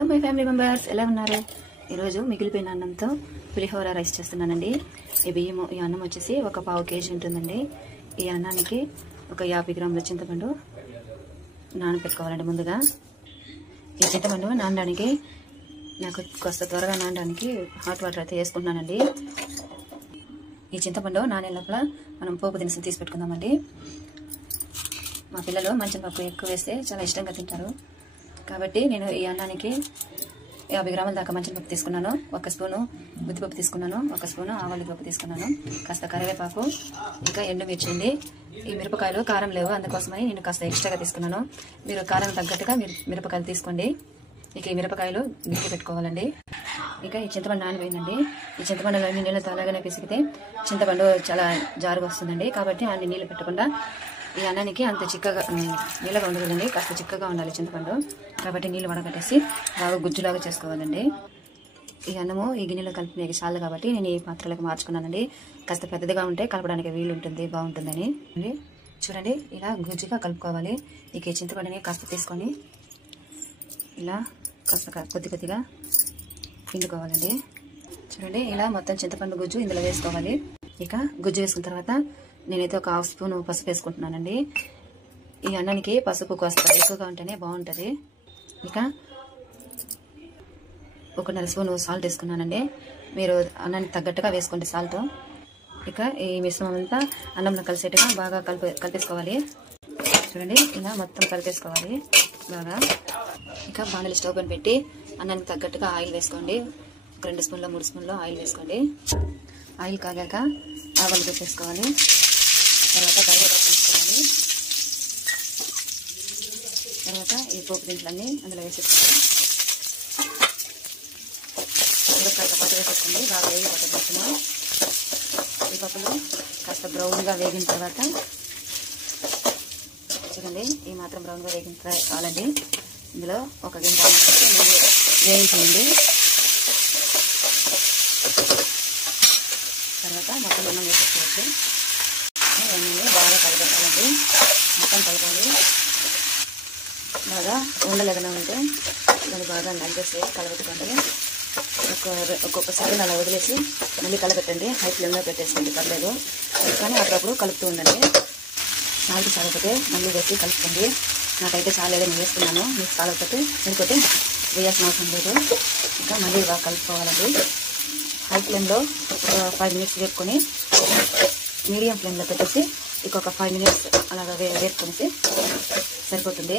My family members ఎలా ఉన్నారు? ఈరోజు మిగిలిపోయిన అన్నంతో పులిహోర రైస్ చేస్తున్నానండి. ఈ అన్నం వచ్చేసి ఒక 1/2 కేజీ ఉంటుందండి. ఈ అన్నానికి ఒక 50 గ్రాముల చింతపండు నానబెట్టుకోవాలండి. ముందుగా ఈ చింతపండు నానడానికి నాకు కాస్త త్వరగా నానడానికి హాట్ వాటర్ అయితే వేసుకుంటున్నానండి. ఈ చింతపండు నానే లోపల మనం పోపు దినుసులు తీసి పెట్టుకుందామండి. మా పిల్లలు మంచి పప్పు ఎక్కువ వేస్తే చాలా ఇష్టంగా తింటారు కాబట్టి నేను ఈ అన్నానికి 50 గ్రాముల దాకా మంచిపప్పు తీసుకున్నాను. 1 స్పూను ఉద్దిపప్పు తీసుకున్నాను, 1 స్పూను ఆవాల పప్పు తీసుకున్నాను, కాస్త కరివేపాకు, ఇంకా ఎండుమిర్చి అండి. ఈ మిరపకాయలు కారం లేవు, అందుకోసమని నేను కాస్త ఎక్స్ట్రాగా తీసుకున్నాను. మీరు కారం తగ్గట్టుగా మిరపకాయలు తీసుకోండి. ఇక ఈ మిరపకాయలు గిరికి పెట్టుకోవాలండి. ఇక ఈ చింతపండు నానిపోయిందండి. ఈ చింతపండులో నీళ్ళతో అలాగనే పిసికితే చింతపండు చాలా జారుగా వస్తుందండి. కాబట్టి అన్ని నీళ్ళు పెట్టకుండా ఈ అన్నానికి అంత చిక్కగా నీళ్ళగా ఉండకూడదండి, కాస్త చిక్కగా ఉండాలి చింతపండు. కాబట్టి నీళ్ళు వడకట్టేసి బాగా గుజ్జులాగా చేసుకోవాలండి. ఈ అన్నము ఈ గిన్నెలో కలిపి చాలు కాబట్టి నేను ఈ పాత్రలకు మార్చుకున్నానండి. కాస్త పెద్దదిగా ఉంటే కలపడానికి వీలు ఉంటుంది, బాగుంటుందని. చూడండి, ఇలా గుజ్జుగా కలుపుకోవాలి. ఇక ఈ చింతపండుని కాస్త తీసుకొని ఇలా కాస్త కొద్దిగా పిండుకోవాలండి. చూడండి, ఇలా మొత్తం చింతపండు గుజ్జు ఇందులో వేసుకోవాలి. ఇక గుజ్జు వేసుకున్న తర్వాత నేనైతే ఒక 1/2 స్పూన్ పసుపు వేసుకుంటున్నానండి. ఈ అన్నానికి పసుపు కాస్త ఎక్కువగా ఉంటేనే బాగుంటుంది. ఇక 1/2 స్పూన్ సాల్ట్ వేసుకున్నానండి. మీరు అన్నానికి తగ్గట్టుగా వేసుకోండి సాల్ట్. ఇక ఈ మిశ్రమం అంతా అన్నంలో కలిసేట్టుగా బాగా కలిపేసుకోవాలి. చూడండి, ఇలా మొత్తం కలిపేసుకోవాలి బాగా. ఇక బాణలి స్టవ్ పైన పెట్టి అన్నానికి తగ్గట్టుగా ఆయిల్ వేసుకోండి. 2 స్పూన్లో 3 స్పూన్లో ఆయిల్ వేసుకోండి. ఆయిల్ కాగాక ఆవాలు పెట్టేసుకోవాలి. తర్వాత కరివేపాకు తీసుకోవాలి. తర్వాత ఈ పోపు దినుసులన్నీ అందులో వేసేసుకోవాలి. మిరపకాయతో పాటు వేసేసుకోండి. బాగా వేగి పట్టుకొచ్చిన ఈ పప్పులు కాస్త బ్రౌన్గా వేగిన తర్వాత చూడండి, ఈ మాత్రం బ్రౌన్గా వేగిన కావాలండి. ఇందులో 1 గంట నీళ్ళు వేయించండి. తర్వాత మొత్తం అన్నం వేసేసుకోవచ్చు. ఇవన్నీ బాగా కలపాలండి. మొత్తం కలపాలి. బాగా ఉండలేదనే ఉంటే దాన్ని బాగా నలిపేసి కలబెట్టుకోండి. ఒక్కొక్కసారి అలా వదిలేసి మళ్ళీ కలబెట్టండి. హై ఫ్లేమ్లో పెట్టేసుకోండి, పర్లేదు. కానీ అప్పుడప్పుడు కలుపుతూ ఉండండి. సాల్ట్ చాలకపోతే మళ్ళీ వేసి కలుపుకోండి. నాకైతే చాలేదని వేసుకున్నాను. మీకు చాలకపోతే సరిపోతే వేయాల్సిన అవసరం లేదు. ఇంకా మళ్ళీ బాగా కలుపుకోవాలండి. హై ఫ్లేమ్లో ఒక 5 మినిట్స్ వేపుకొని మీడియం ఫ్లేమ్లో పెట్టేసి ఇంకొక 5 మినిట్స్ అలాగా వేపుకొనేసి సరిపోతుంది.